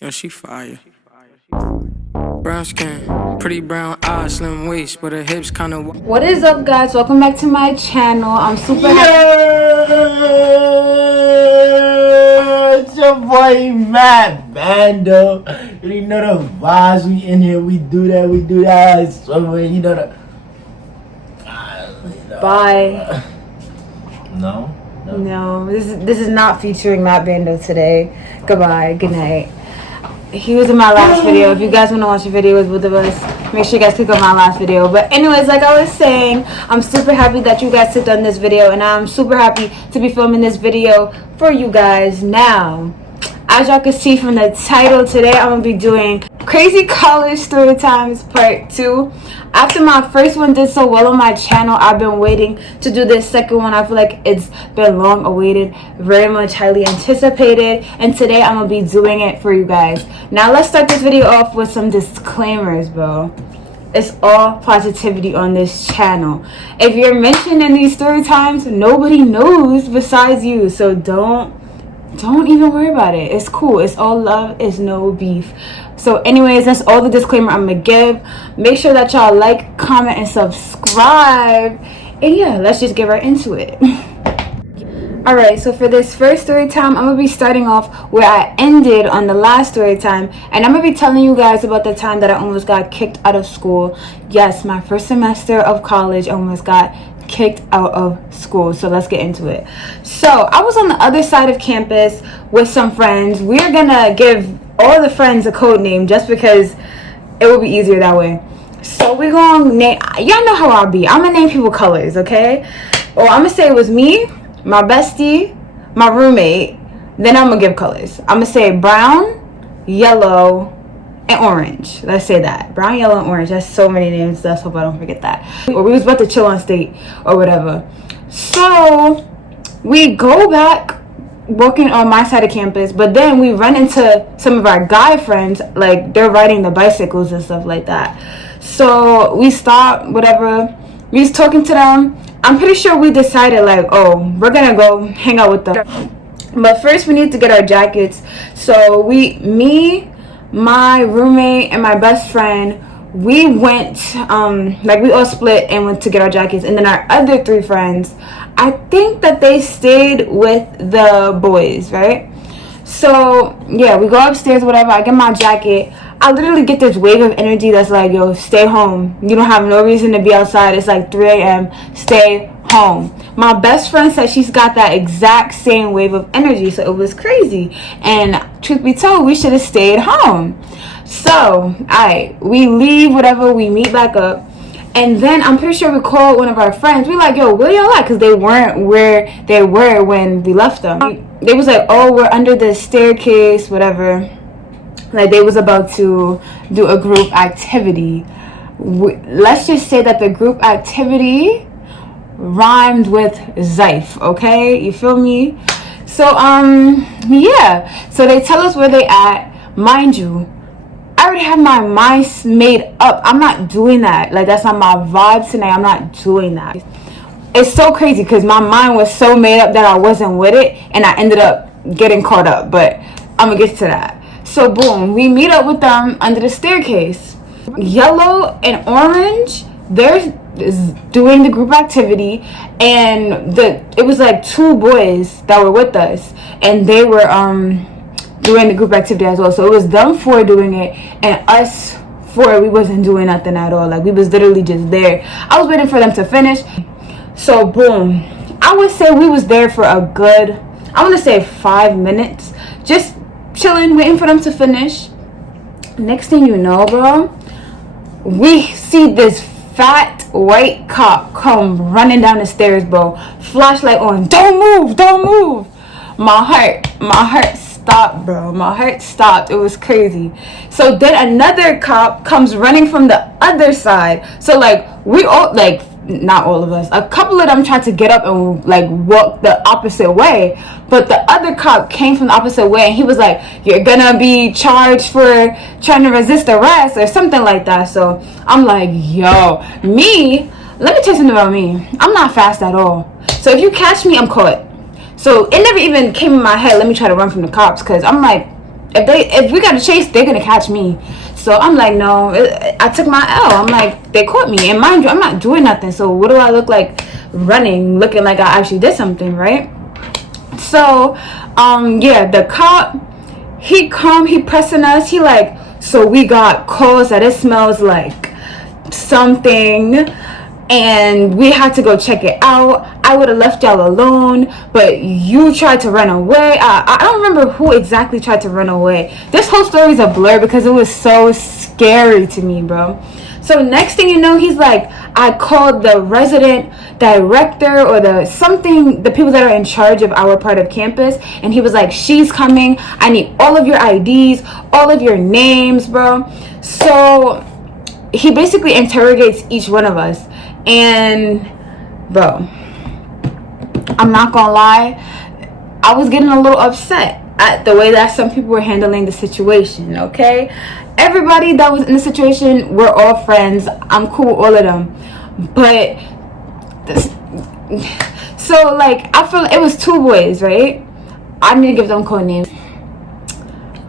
Yo, she fire. Brown skin, pretty brown eyes, slim waist, but her hips kinda. What is up, guys? Welcome back to my channel. I'm super happy. It's your boy Matt Bando. You know the vibes. We in here. We do that. So you know the. Bye. No. This is not featuring Matt Bando today. Goodbye. Good night. He was in my last video. If you guys want to watch a video with both of us, make sure you guys click on my last video. But anyways, like I was saying, I'm super happy that you guys clicked on this video, and I'm super happy to be filming this video for you guys now. As y'all can see from the title, today I'm going to be doing Crazy College Storytimes Part 2. After my first one did so well on my channel, I've been waiting to do this second one. I feel like it's been long awaited, very much highly anticipated, and today I'm going to be doing it for you guys. Now let's start this video off with some disclaimers, bro. It's all positivity on this channel. If you're mentioned in these story times, nobody knows besides you, so don't even worry about it. It's cool. It's all love. It's no beef. So anyways, that's all the disclaimer I'm gonna give. Make sure that y'all like, comment, and subscribe. And yeah, let's just get right into it. Alright, so for this first story time, I'm gonna be starting off where I ended on the last story time, and I'm gonna be telling you guys about the time that I almost got kicked out of school. Yes, my first semester of college almost got kicked out of school. So let's get into it. So I was on the other side of campus with some friends. We're gonna give all the friends a code name just because it will be easier that way. So we're gonna name, y'all know how I'll be. I'm gonna name people colors, okay? Or I'm gonna say it was me, my bestie, my roommate, then I'm gonna give colors. I'm gonna say brown, yellow, and orange. Let's say that. Brown, yellow, and orange. That's so many names. Let's hope I don't forget that. Or we was about to chill on state or whatever. So we go back walking on my side of campus, but then we run into some of our guy friends, like they're riding the bicycles and stuff like that. So we stop, whatever. We was talking to them. I'm pretty sure we decided like, oh, we're gonna go hang out with them. But first we need to get our jackets. So me, my roommate, and my best friend, we went, like we all split and went to get our jackets. And then our other three friends, I think that they stayed with the boys, right? So yeah, we go upstairs, whatever. I get my jacket. I literally get this wave of energy that's like, yo, stay home. You don't have no reason to be outside. It's like 3 a.m. Stay home. My best friend said she's got that exact same wave of energy, so it was crazy. And truth be told, we should have stayed home. So, alright, we leave, whatever, we meet back up. And then I'm pretty sure we called one of our friends. We like, yo, where y'all at? Because they weren't where they were when we left them. They was like, oh, we're under the staircase, whatever. Like they was about to do a group activity. Let's just say that the group activity rhymed with Zyfe, okay? You feel me? So, yeah. So they tell us where they at. Mind you, I already have my mind made up. I'm not doing that. Like, that's not my vibe tonight. I'm not doing that. It's so crazy because my mind was so made up that I wasn't with it, and I ended up getting caught up. But I'm going to get to that. So, boom. We meet up with them under the staircase. Yellow and orange, they're doing the group activity, and it was like 2 boys that were with us, and they were doing the group activity as well. So it was them 4 doing it, and us 4, we wasn't doing nothing at all. Like we was literally just there. I was waiting for them to finish. So boom, I would say we was there for a good, I want to say 5 minutes, just chilling, waiting for them to finish. Next thing you know, bro, we see this fat white cop come running down the stairs, bro. Flashlight on. Don't move. My heart stopped, bro. My heart stopped. It was crazy. So then another cop comes running from the other side. So like we all, like, not all of us, a couple of them tried to get up and like walk the opposite way, but the other cop came from the opposite way, and he was like, you're gonna be charged for trying to resist arrest or something like that. So I'm like, yo, let me tell you something about me. I'm not fast at all. So if you catch me, I'm caught. So it never even came in my head, let me try to run from the cops, because I'm like, if we got to chase, they're gonna catch me. So I'm like, no, I took my L. I'm like, they caught me, and mind you, I'm not doing nothing. So what do I look like running, looking like I actually did something, right? So yeah, the cop, he pressing us. He like, so we got calls that it smells like something, and we had to go check it out. I would have left y'all alone, but you tried to run away. I don't remember who exactly tried to run away. This whole story is a blur because it was so scary to me, bro. So next thing you know, he's like, I called the resident director or the people that are in charge of our part of campus, and he was like, she's coming. I need all of your IDs, all of your names, bro. So he basically interrogates each one of us. And bro, I'm not gonna lie, I was getting a little upset at the way that some people were handling the situation. Okay, everybody that was in the situation, we're all friends, I'm cool with all of them, but so like, I feel it was two boys, right? I need to give them code names.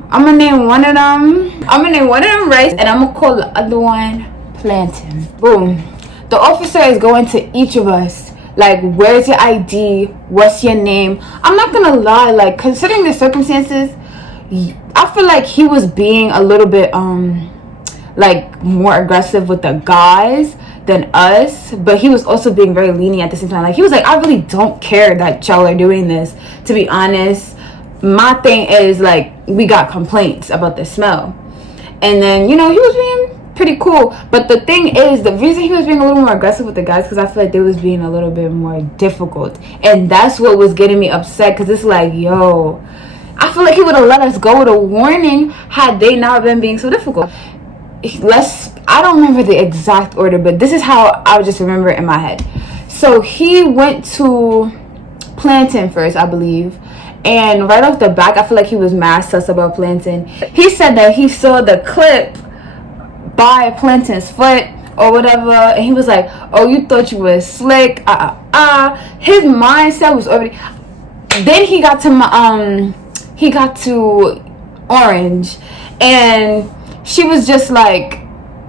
I'm gonna name one of them Rice, and I'm gonna call the other one Plantain. Boom. The officer is going to each of us, like, where's your ID? What's your name? I'm not gonna lie, like, considering the circumstances, I feel like he was being a little bit, like, more aggressive with the guys than us, but he was also being very lenient at the same time. Like, he was like, I really don't care that y'all are doing this, to be honest. My thing is, like, we got complaints about the smell. And then, you know, he was being pretty cool, but the thing is, the reason he was being a little more aggressive with the guys, because I feel like they was being a little bit more difficult, and that's what was getting me upset. Because it's like, yo, I feel like he would have let us go with a warning had they not been being so difficult. I don't remember the exact order, but this is how I would just remember it in my head. So he went to Plantain first, I believe, and right off the back, I feel like he was mad sus about Plantain. He said that he saw the clip by Plantain's foot or whatever, and he was like, oh, you thought you was slick. His mindset was already. Then he got to Orange, and she was just like,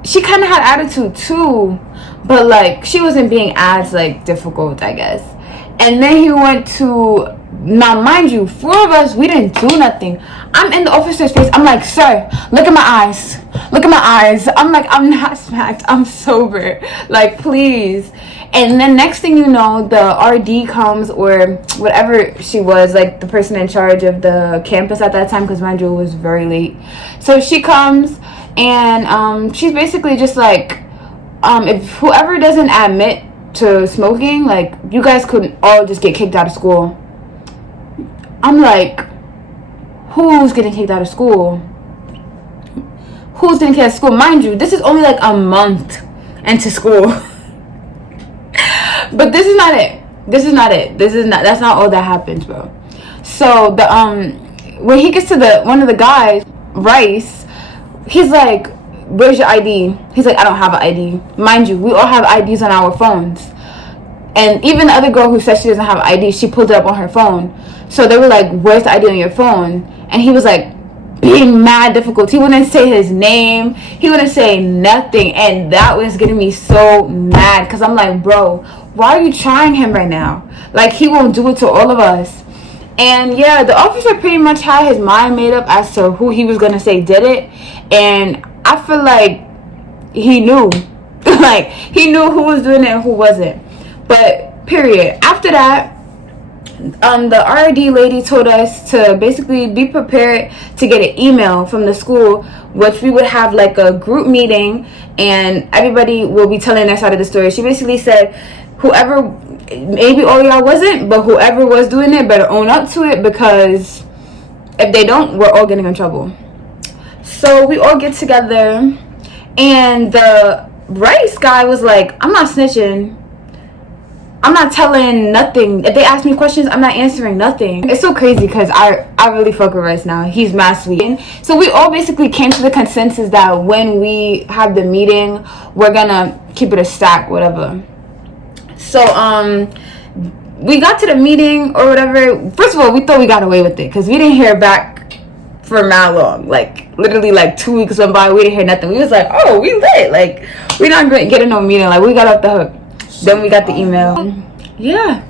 she kind of had attitude too, but like, she wasn't being as like difficult, I guess. And then he went to, now mind you, four of us, we didn't do nothing. I'm in the officer's face. I'm like, sir, look at my eyes. Look at my eyes. I'm like, I'm not smacked. I'm sober. Like, please. And then next thing you know, the RD comes, or whatever she was, like the person in charge of the campus at that time, because mind you, it was very late. So she comes, and she's basically just like, if whoever doesn't admit to smoking, like, you guys could all just get kicked out of school. I'm like, who's getting kicked out of school? Who's getting kicked out of school? Mind you, this is only like a month into school. But this is not it. That's not all that happens, bro. So the when he gets to one of the guys, Rice, he's like, where's your ID? He's like, I don't have an ID. Mind you, we all have IDs on our phones. And even the other girl who said she doesn't have an ID, she pulled it up on her phone. So they were like, where's the ID on your phone? And he was like, being mad difficult. He wouldn't say his name. He wouldn't say nothing. And that was getting me so mad. Because I'm like, bro, why are you trying him right now? Like, he won't do it to all of us. And yeah, the officer pretty much had his mind made up as to who he was going to say did it. And I feel like he knew. Like, he knew who was doing it and who wasn't. But period. After that, the RD lady told us to basically be prepared to get an email from the school, which we would have like a group meeting, and everybody will be telling their side of the story. She basically said, whoever, maybe all y'all wasn't, but whoever was doing it better own up to it, because if they don't, we're all getting in trouble. So we all get together, and the Rice guy was like, I'm not snitching. I'm not telling nothing. If they ask me questions, I'm not answering nothing. It's so crazy because I really fuck with Rice now. He's mad sweet. So we all basically came to the consensus that when we have the meeting, we're gonna keep it a stack, whatever. So we got to the meeting or whatever. First of all, we thought we got away with it because we didn't hear back for not long. Like literally like 2 weeks went by, we didn't hear nothing. We was like, oh, we lit. Like we not getting no meeting. Like we got off the hook. Then we got the email. Yeah.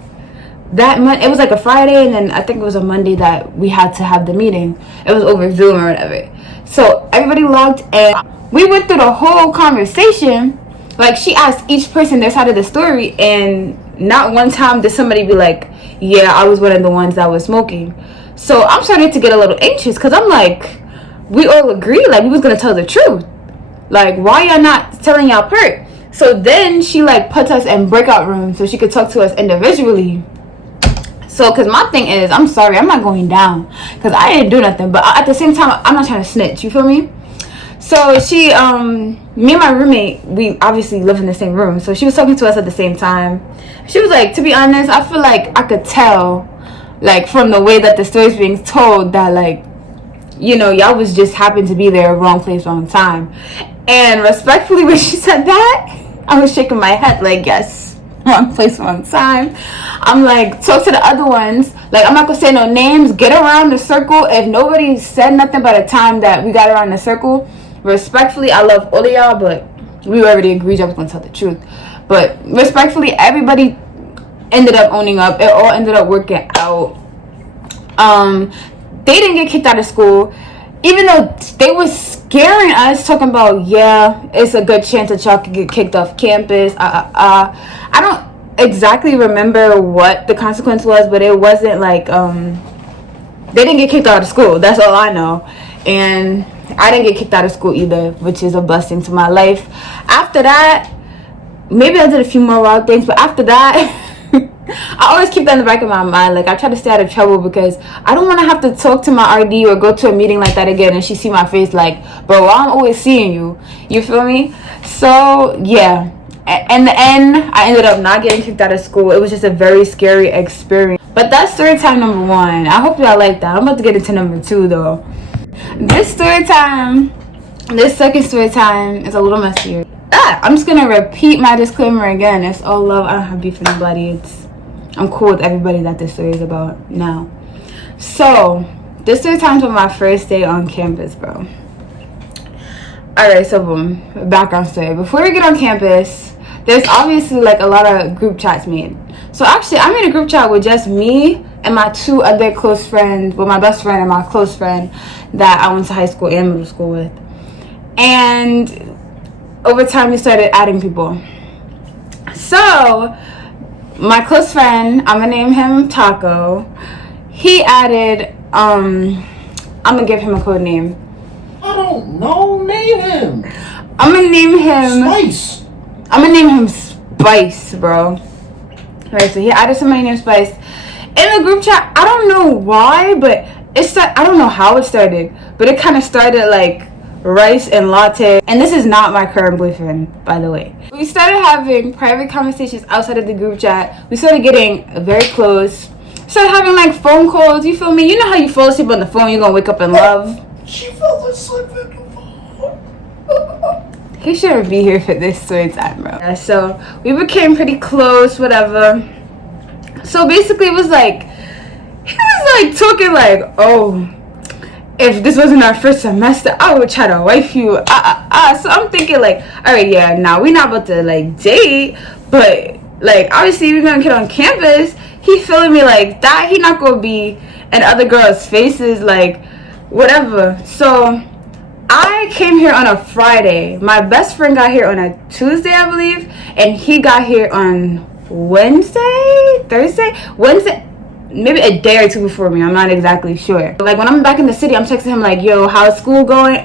That it was like a Friday, and then I think it was a Monday that we had to have the meeting. It was over Zoom or whatever. So everybody logged in. We went through the whole conversation. Like she asked each person their side of the story, and not one time did somebody be like, yeah, I was one of the ones that was smoking. So I'm starting to get a little anxious, because I'm like, we all agreed like we was gonna tell the truth. Like, why y'all not telling y'all part? So then she like puts us in breakout rooms so she could talk to us individually. So, because my thing is, I'm sorry, I'm not going down, because I didn't do nothing. But at the same time, I'm not trying to snitch, you feel me? So she, me and my roommate, we obviously live in the same room. So she was talking to us at the same time. She was like, to be honest, I feel like I could tell, like, from the way that the story's being told, that, like, you know, y'all was just happened to be there, wrong place, wrong time. And respectfully, when she said that, I was shaking my head like, yes, wrong place, wrong time. I'm like, talk to the other ones. Like, I'm not gonna say no names. Get around the circle. If nobody said nothing by the time that we got around the circle, respectfully, I love all of y'all, but we already agreed I was gonna tell the truth. But respectfully, everybody ended up owning up. It all ended up working out. They didn't get kicked out of school, even though they was scaring us, talking about, yeah, it's a good chance that y'all could get kicked off campus. I don't exactly remember what the consequence was, but it wasn't like they didn't get kicked out of school. That's all I know. And I didn't get kicked out of school either, which is a blessing to my life. After that, maybe I did a few more wild things, but after that, I always keep that in the back of my mind. Like, I try to stay out of trouble, because I don't want to have to talk to my RD or go to a meeting like that again and she see my face like, bro, I'm always seeing you. You feel me? So, yeah. In the end, I ended up not getting kicked out of school. It was just a very scary experience. But that's story time number 1. I hope y'all like that. I'm about to get into number 2, though. This second story time is a little messier. I'm just going to repeat my disclaimer again. It's all love. I don't have beef with nobody. I'm cool with everybody that this story is about now. So, this story time was my first day on campus, bro. Alright, so boom. Background story. Before we get on campus, there's obviously like a lot of group chats made. So actually, I made a group chat with just me and my 2 other close friends. Well, my best friend and my close friend that I went to high school and middle school with. And over time, we started adding people. So, my close friend, I'm gonna name him Taco. He added, I'm gonna give him a code name. I don't know. Name him. I'm gonna name him Spice. I'm gonna name him Spice, bro. Right, so he added somebody named Spice in the group chat. I don't know why, but I don't know how it started, but it kind of started like rice and latte. And this is not my current boyfriend, by the way. We started having private conversations outside of the group chat. We started getting very close. Started having like phone calls, you feel me? You know how you fall asleep on the phone, you're gonna wake up in love. She fell asleep in the phone. He shouldn't be here for this story time, bro. Yeah, so we became pretty close, whatever. So basically it was like, he was like talking like, oh, if this wasn't our first semester, I would try to wife you. So I'm thinking like, all right, yeah, now we're not about to like date, but like obviously we're gonna get on campus. He feeling me like that. He not gonna be in other girls' faces, like whatever. So I came here on a Friday. My best friend got here on a Tuesday, I believe, and he got here on Thursday, maybe a day or 2 before me. I'm not exactly sure. Like when I'm back in the city, I'm texting him like, yo, how's school going?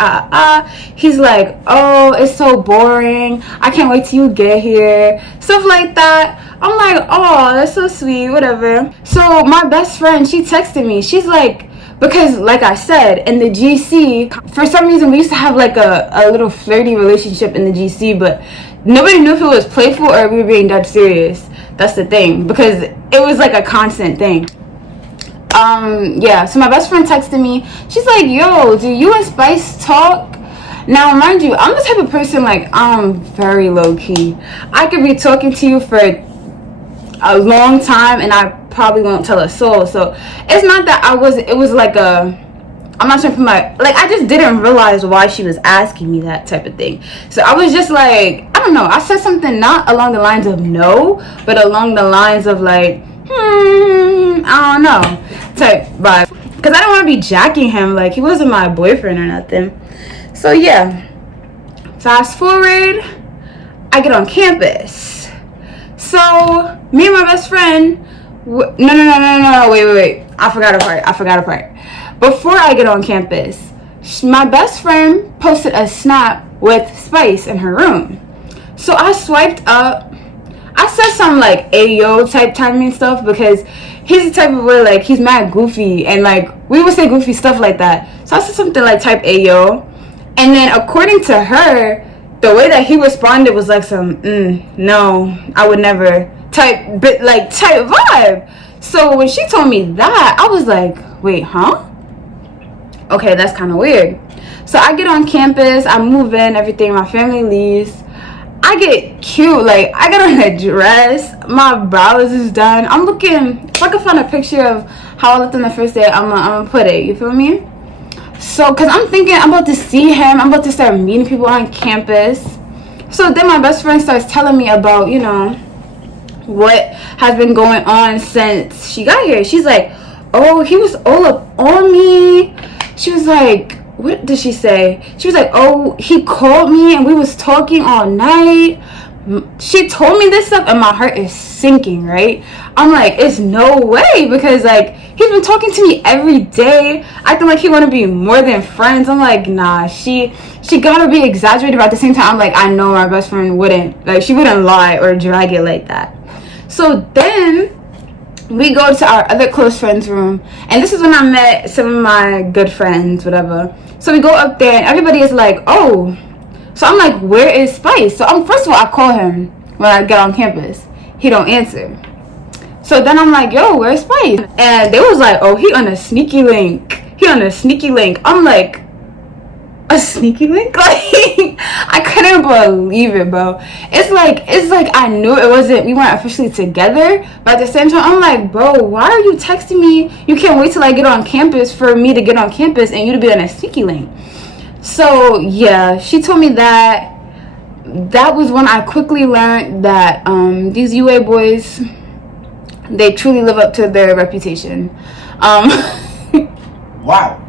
He's like, oh, it's so boring. I can't wait till you get here. Stuff like that. I'm like, oh, that's so sweet, whatever. So my best friend, she texted me. She's like, because like I said, in the GC, for some reason we used to have like a little flirty relationship in the GC, but nobody knew if it was playful or if we were being dead serious. That's the thing, because it was like a constant thing. Yeah, so my best friend texted me. She's like, yo, do you and Spice talk? Now, mind you, I'm the type of person, like, I'm very low-key. I could be talking to you for a long time and I probably won't tell a soul. So it's not that it was like a I'm not trying to put my, like, I just didn't realize why she was asking me that type of thing. So I was just like, I don't know, I said something not along the lines of no, but along the lines of like, I don't know, type vibe. Because I don't want to be jacking him, like, he wasn't my boyfriend or nothing. So yeah, fast forward, I get on campus. So me and my best friend, no, wait, I forgot a part. Before I get on campus, my best friend posted a snap with Spice in her room. So I swiped up. I said some like ayo type timing stuff because he's the type of way, like, he's mad goofy, and like we would say goofy stuff like that. So I said something like type ayo, and then according to her, the way that he responded was like some no, I would never type vibe. So when she told me that, I was like, wait, huh? Okay, that's kind of weird. So I get on campus, I move in, everything, my family leaves. I get cute, like, I got on a dress, my brows is done. I'm looking, if I could find a picture of how I looked on the first day, I'm gonna put it, you feel me? So, because I'm thinking I'm about to see him, I'm about to start meeting people on campus. So then my best friend starts telling me about, you know, what has been going on since she got here. She's like, oh, he was all up on me. She was like, what did she say? She was like, oh, he called me and we was talking all night. She told me this stuff and my heart is sinking, right? I'm like, it's no way, because like he's been talking to me every day, acting like he want to be more than friends. I'm like, nah, she gotta be exaggerated, but at the same time I'm like, I know my best friend wouldn't, like, she wouldn't lie or drag it like that. So then we go to our other close friend's room, and this is when I met some of my good friends, whatever. So we go up there and everybody is like, oh. So I'm like, where is Spice? So first of all, I call him when I get on campus. He don't answer. So then I'm like, yo, where's Spice? And they was like, oh, he on a sneaky link. I'm like, a sneaky link? Like, I couldn't believe it, bro. It's like I knew it wasn't, we weren't officially together, but at the same time I'm like, bro, why are you texting me? You can't wait till I get on campus for me to get on campus and you to be on a sneaky link. So yeah, she told me that. That was when I quickly learned that these UA boys, they truly live up to their reputation. Wow.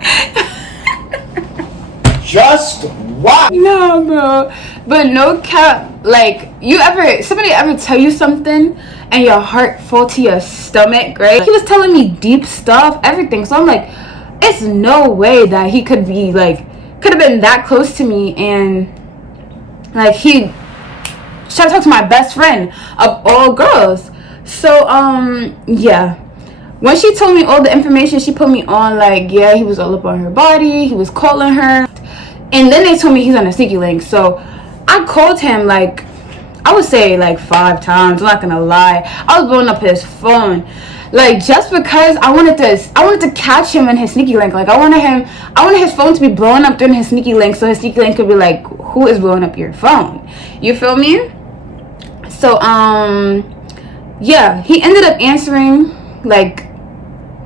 Just wow. No, bro. But no cap, like, somebody ever tell you something and your heart fall to your stomach, right? He was telling me deep stuff, everything. So I'm like, it's no way that he could be like, could have been that close to me, and like he tried to talk to my best friend of all girls. So yeah, when she told me all the information, she put me on like, yeah, he was all up on her body, he was calling her, and then they told me he's on a sneaky link. So I called him like, I would say like 5 times, I'm not gonna lie. I was blowing up his phone, like, just because I wanted to catch him in his sneaky link. Like, I wanted his phone to be blowing up during his sneaky link, so his sneaky link could be like, who is blowing up your phone? You feel me? So yeah, he ended up answering like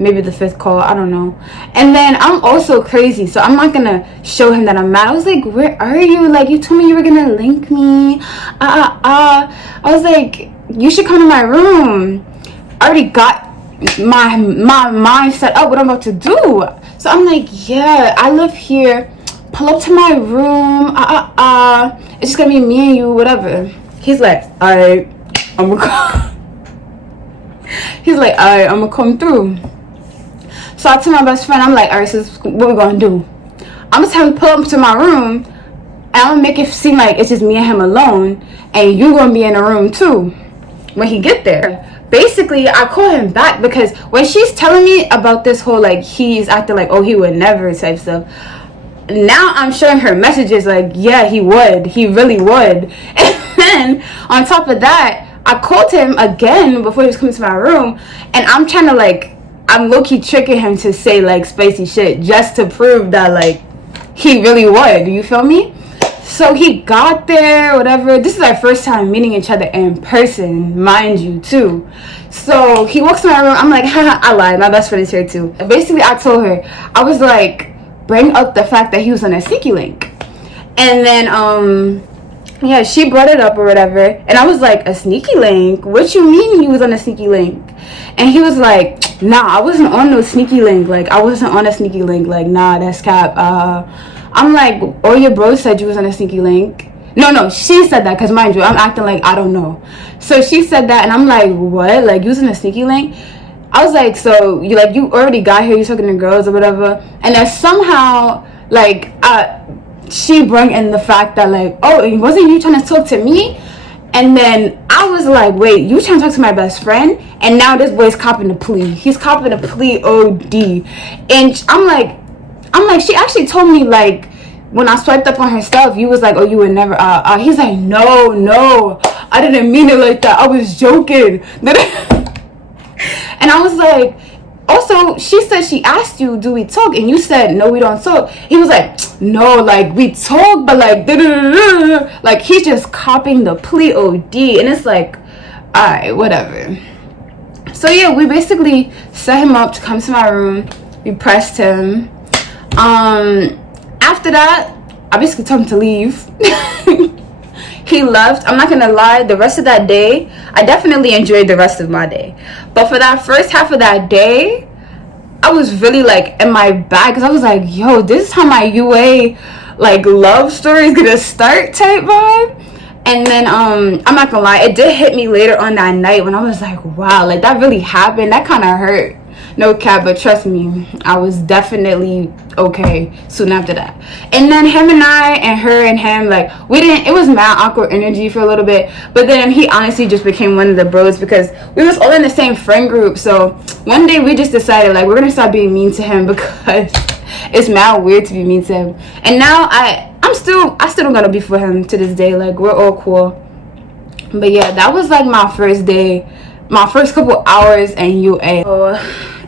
maybe the 5th call, I don't know. And then I'm also crazy, so I'm not gonna show him that I'm mad. I was like, where are you? Like, you told me you were gonna link me. I was like, you should come to my room. I already got my mind set up what I'm about to do. So I'm like, yeah, I live here, pull up to my room. It's just gonna be me and you, whatever. He's like, alright, I'm gonna come through. So I tell my best friend, I'm like, alright, so what we gonna do? I'm just having to pull up to my room, and I'm gonna make it seem like it's just me and him alone, and you gonna be in the room too when he get there. Basically, I call him back because when she's telling me about this whole like he's acting like, oh, he would never type stuff, now I'm showing her messages like, yeah, he would, he really would. And then on top of that, I called him again before he was coming to my room, and I'm trying to like, I'm low-key tricking him to say like spicy shit just to prove that like he really would, you feel me? So he got there, whatever. This is our first time meeting each other in person, mind you, too. So he walks in my room. I'm like, haha, I lied. My best friend is here, too. Basically, I told her, I was like, bring up the fact that he was on a sneaky link. And then yeah, she brought it up or whatever, and I was like, a sneaky link? What you mean you was on a sneaky link? And he was like, nah, I wasn't on no sneaky link. Like, I wasn't on a sneaky link. Like, nah, that's cap. I'm like, all your bros said you was on a sneaky link. No, she said that, because mind you, I'm acting like I don't know. So she said that, and I'm like, what? Like, you was on a sneaky link? I was like, so you already got here, you talking to girls or whatever. And then somehow, like, she brought in the fact that, like, oh, wasn't you trying to talk to me? And then I was like, wait, you trying to talk to my best friend? And now this boy's copping the plea. He's copping the plea OD. And I'm like, she actually told me, like, when I swiped up on her stuff, you was like, oh, you would never, he's like, no, I didn't mean it like that. I was joking. And I was like, also, she said she asked you, do we talk? And you said, no, we don't talk. He was like, no, like, we talk, but like, da-da-da-da-da. Like, he's just copying the plea OD. And it's like, all right, whatever. So yeah, we basically set him up to come to my room. We pressed him. After that, I basically told him to leave. He left. I'm not gonna lie, the rest of that day, I definitely enjoyed the rest of my day. But for that first half of that day, I was really like in my bag, because I was like, yo, this is how my UA like love story is gonna start type vibe. And then I'm not gonna lie, it did hit me later on that night when I was like, wow, like that really happened. That kind of hurt. No cap, but trust me, I was definitely okay soon after that. And then him and I and her and him, like, it was mad awkward energy for a little bit, but then he honestly just became one of the bros because we was all in the same friend group. So one day we just decided, like, we're gonna stop being mean to him because it's mad weird to be mean to him. And now I still don't got to beef with him to this day. Like, we're all cool. But yeah, that was like my first day, my first couple hours in UA. So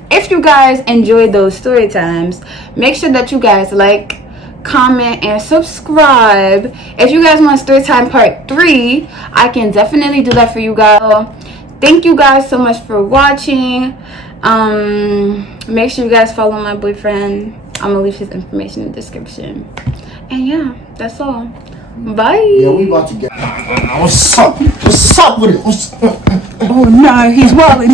if you guys enjoyed those story times, make sure that you guys like, comment, and subscribe. If you guys want story time part 3, I can definitely do that for you guys. So, thank you guys so much for watching. Make sure you guys follow my boyfriend. I'm gonna leave his information in the description. And yeah, that's all. Bye. Yeah, we about to get. What's up? What's up with it? Oh no, he's wilding.